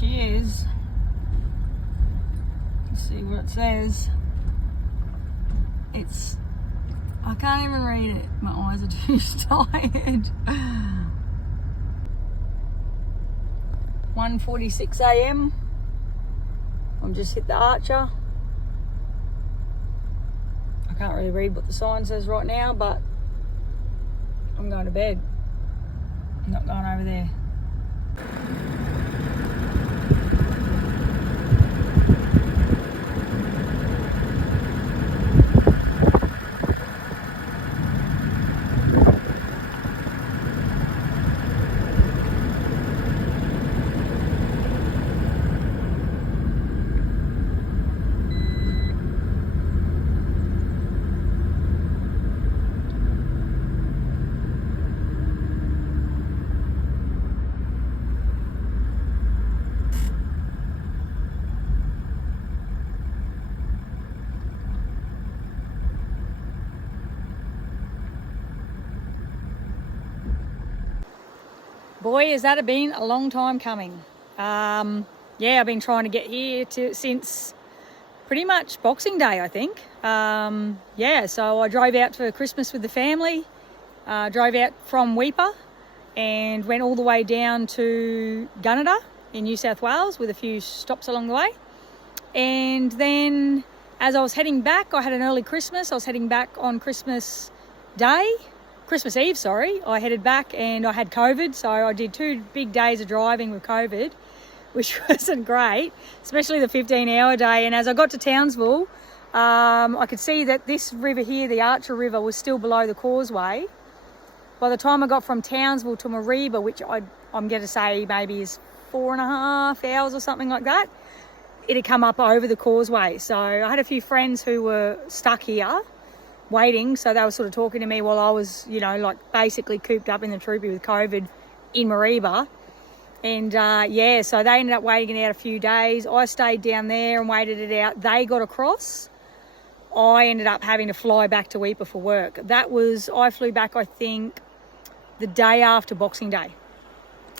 she is. Let's see what it says. I can't even read it. My eyes are too tired. 1:46 a.m. I've just hit the Archer. I can't really read what the sign says right now, but I'm going to bed. I'm not going over there. Boy, has that been a long time coming. Yeah, I've been trying to get here since pretty much Boxing Day, I think. Yeah, so I drove out for Christmas with the family, drove out from Weipa and went all the way down to Gunnedah in New South Wales with a few stops along the way. And then as I was heading back, I had an early Christmas. I was heading back on Christmas Eve, I headed back and I had COVID, so I did 2 big days of driving with COVID, which wasn't great, especially the 15-hour day. And as I got to Townsville, I could see that this river here, the Archer River, was still below the causeway. By the time I got from Townsville to Mareeba, which I'm going to say maybe is 4.5 hours or something like that, it had come up over the causeway. So I had a few friends who were stuck here waiting, so they were sort of talking to me while I was, basically cooped up in the Troopy with COVID in Mareeba. And yeah, so they ended up waiting it out a few days. I stayed down there and waited it out. They got across. I ended up having to fly back to Weipa for work. I flew back, I think, the day after Boxing Day.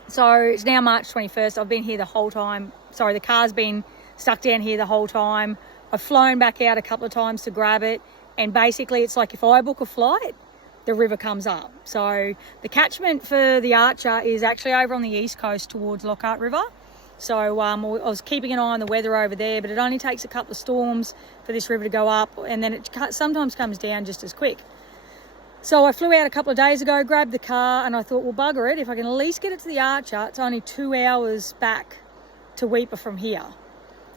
So it's now March 21st. I've been here the whole time. Sorry, the car's been stuck down here the whole time. I've flown back out a couple of times to grab it. And basically it's like if I book a flight, the river comes up. So the catchment for the Archer is actually over on the east coast towards Lockhart River. So I was keeping an eye on the weather over there, but it only takes a couple of storms for this river to go up, and then it sometimes comes down just as quick. So I flew out a couple of days ago, grabbed the car, and I thought, well, bugger it, if I can at least get it to the Archer, it's only 2 hours back to Weipa from here.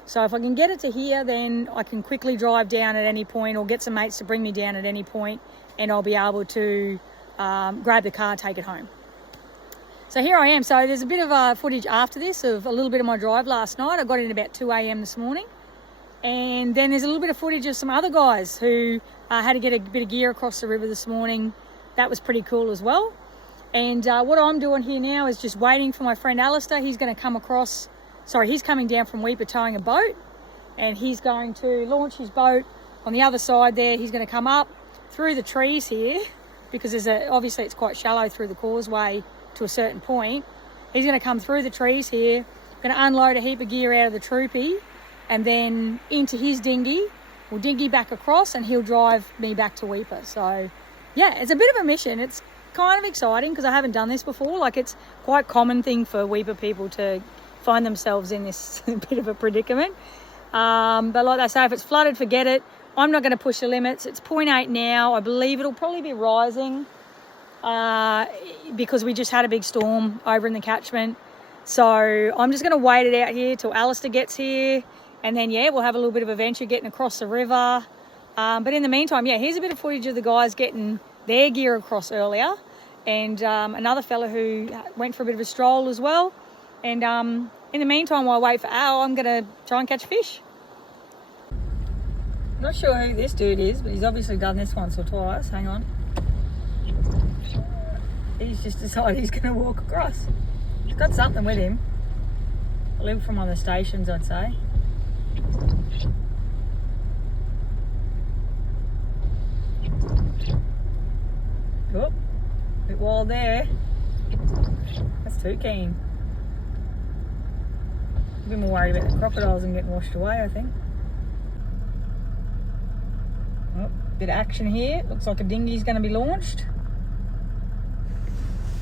So if I can get it to here, then I can quickly drive down at any point or get some mates to bring me down at any point, and I'll be able to grab the car, take it home. So here I am. So there's a bit of footage after this of a little bit of my drive last night. I got in about 2 a.m. this morning. And then there's a little bit of footage of some other guys who had to get a bit of gear across the river this morning. That was pretty cool as well. And what I'm doing here now is just waiting for my friend Alistair. He's going to come across. Sorry, he's coming down from Weipa towing a boat. And he's going to launch his boat on the other side there. He's going to come up through the trees here because obviously it's quite shallow through the causeway to a certain point. He's going to come through the trees here, going to unload a heap of gear out of the Troopy and then into his dinghy. We'll dinghy back across and he'll drive me back to Weipa. So yeah, it's a bit of a mission. It's kind of exciting because I haven't done this before. Like, it's quite a common thing for Weipa people to find themselves in this bit of a predicament. But like I say, if it's flooded, forget it. I'm not going to push the limits. It's 0.8 now. I believe it'll probably be rising because we just had a big storm over in the catchment. So I'm just going to wait it out here till Alistair gets here. And then, yeah, we'll have a little bit of a venture getting across the river. But in the meantime, yeah, here's a bit of footage of the guys getting their gear across earlier. And another fella who went for a bit of a stroll as well. And in the meantime, while I wait for Al, I'm going to try and catch fish. Not sure who this dude is, but he's obviously done this once or twice. Hang on. He's just decided he's going to walk across. He's got something with him. A link from one of the stations, I'd say. Oh, a bit wild there. That's too keen. A bit more worried about the crocodiles and getting washed away, I think. Oh, bit of action here. Looks like a dinghy's going to be launched.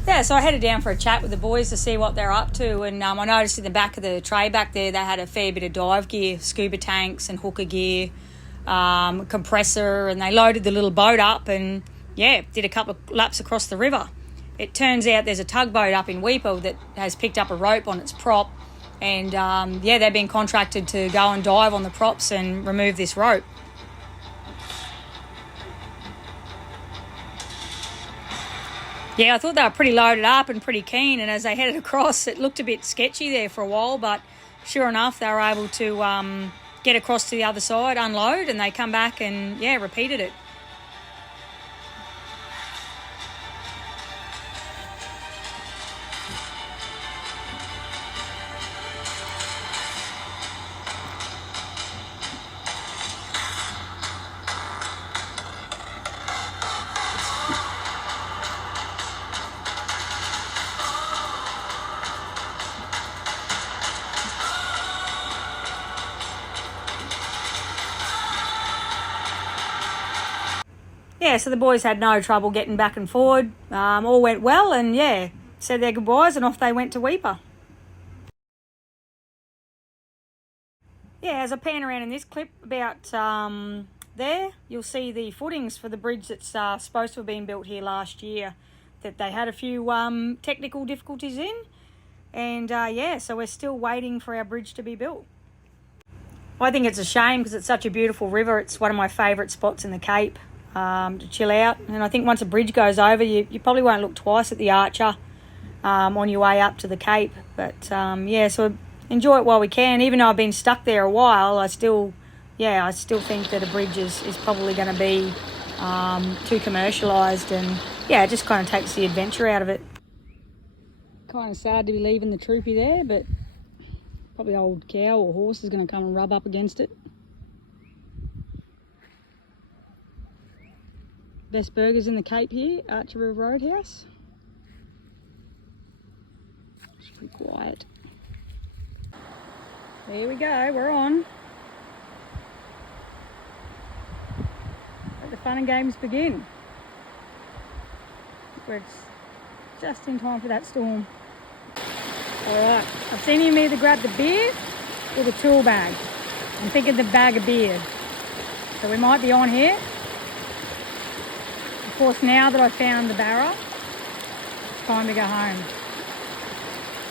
Yeah, so I headed down for a chat with the boys to see what they're up to, and I noticed in the back of the tray back there they had a fair bit of dive gear, scuba tanks and hooker gear, compressor, and they loaded the little boat up and, yeah, did a couple of laps across the river. It turns out there's a tugboat up in Weipa that has picked up a rope on its prop, and, yeah, they've been contracted to go and dive on the props and remove this rope. Yeah, I thought they were pretty loaded up and pretty keen, and as they headed across, it looked a bit sketchy there for a while, but sure enough, they were able to get across to the other side, unload, and they come back and, yeah, repeated it. Yeah, so the boys had no trouble getting back and forward. All went well, and yeah, said their goodbyes and off they went to Weipa. Yeah, as I pan around in this clip about there, you'll see the footings for the bridge that's supposed to have been built here last year, that they had a few technical difficulties in. And yeah, so we're still waiting for our bridge to be built. I think it's a shame because it's such a beautiful river. It's one of my favourite spots in the Cape. To chill out, and I think once a bridge goes over, you probably won't look twice at the Archer on your way up to the Cape. But yeah, so enjoy it while we can. Even though I've been stuck there a while, I still think that a bridge is probably going to be too commercialised, and yeah, it just kind of takes the adventure out of it. Kind of sad to be leaving the Troopy there, but probably old cow or horse is going to come and rub up against it. Best burgers in the Cape here, Archer River Roadhouse. It's pretty quiet. There we go, we're on. Let the fun and games begin. It's just in time for that storm. Alright, I've seen him either grab the beer or the tool bag. I'm thinking the bag of beer. So we might be on here. Of course, now that I've found the barra, it's time to go home.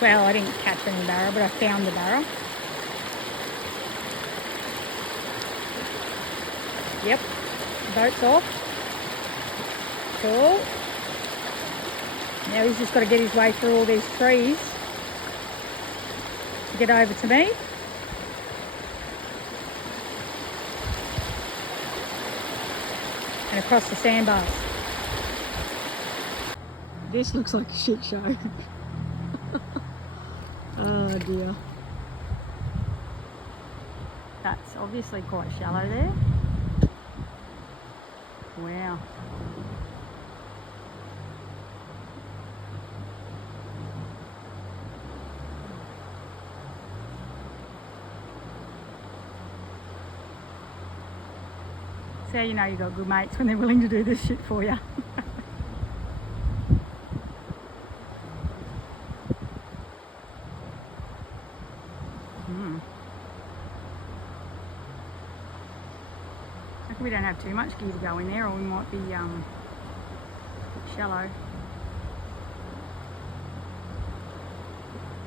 Well, I didn't catch any barra, but I found the barra. Yep, the boat's off. Cool. Now he's just got to get his way through all these trees to get over to me. And across the sandbars. This looks like a shit show. Oh dear. That's obviously quite shallow there. Wow. That's how you know you've got good mates, when they're willing to do this shit for you. We don't have too much gear to go in there, or we might be a bit shallow.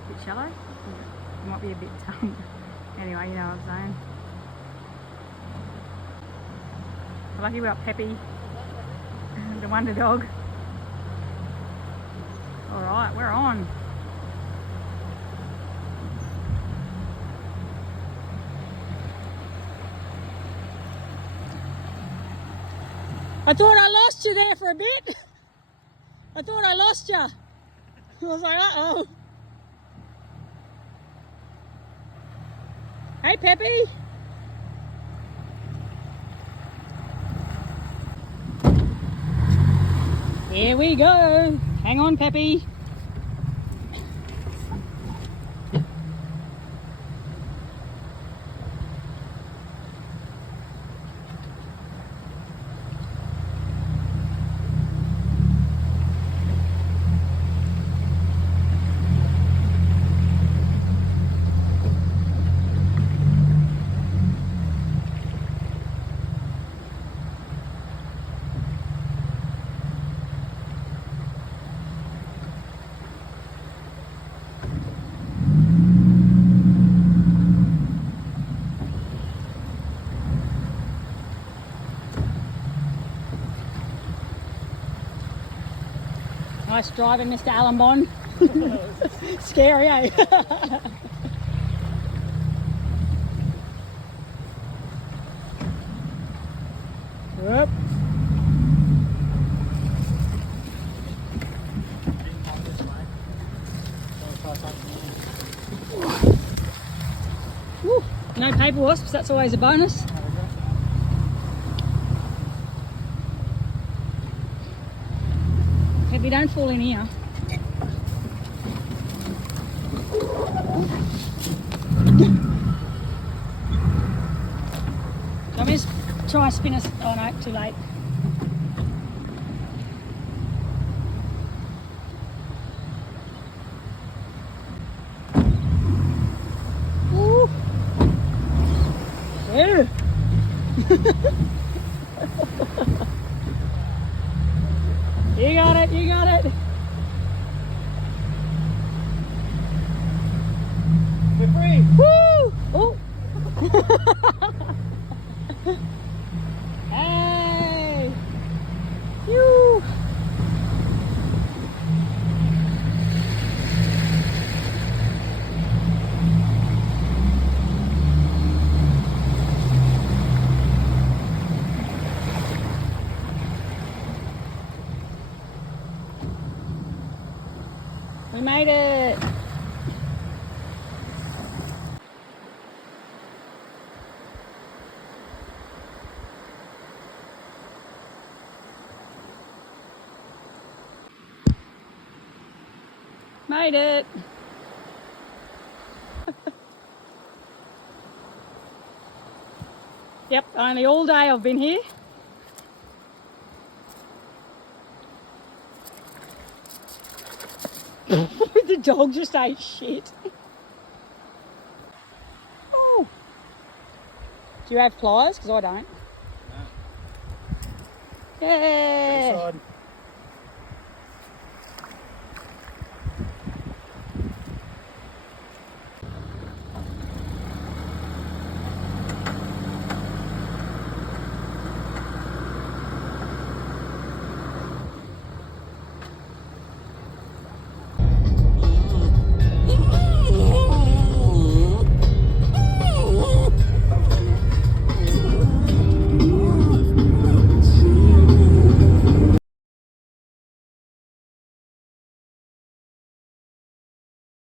Bit shallow? It might be a bit anyway, you know what I'm saying. Lucky we got Peppy, the wonder dog. Alright, we're on. I thought I lost you there for a bit. I thought I lost you. I was like, uh-oh. Hey, Peppy. Here we go. Hang on, Peppy. Nice driving, Mr. Alan Bond. Scary, eh? Whoop. Woo. No paper wasps, that's always a bonus. If you don't fall in here. Let me just try and spin us. Oh no, too late. Woo. Yeah. You got it, you got it. We're free. Woo! Oh. Hey! Phew! We made it! Made it! Yep, only all day I've been here. The dog just ate shit. Oh. Do you have pliers? Because I don't. No. Yeah. Inside.